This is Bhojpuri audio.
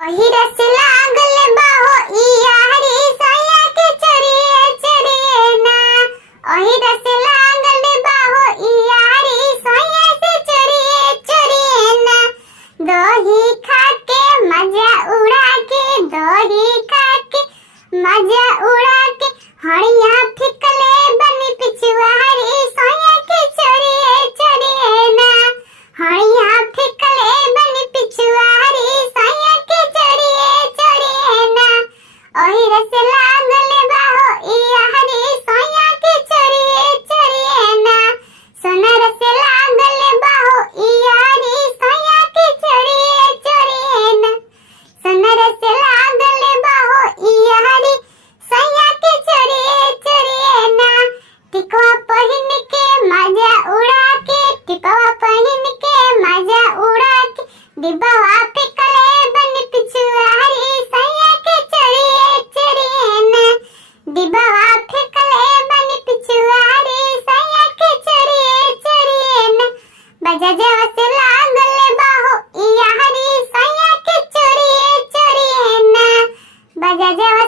पहिरा से लागल बाहो इयारी साया के चरिए चरिए ना। पहिरा से लागल बाहो इयारी साया से चरिए चरिए ना। दही खा के मजा उड़ा के, दही खा के मजा उड़ा के, हड़िया फिकले बनी पिछुआरी साया के चरिए चरिए ना। हड़िया फिकले बनी पिछुआरी साया के चरिए चरिए ना। ओहिरा से लागल बाहो इयारी साया के चरिए चरिए ना। सोनर से लागल बाहो इयारी साया के चरिए चरिए ना। सोनर से लागल बाहो इयारी साया के चरिए चरिए ना। टिकवा पहिन के मजा उड़ा के, टिकवा पहिन के मजा उड़ा के, डिब्बवा फिकले बनी पिछुआरी साया के चरिए चरिए ना। डिब्बवा फिकले बनी पिछुआरी साया के चरिए चरिए ना। बजा जवा से लागल बाहो इयारी साया के चरिए चरिए ना। बजा जवा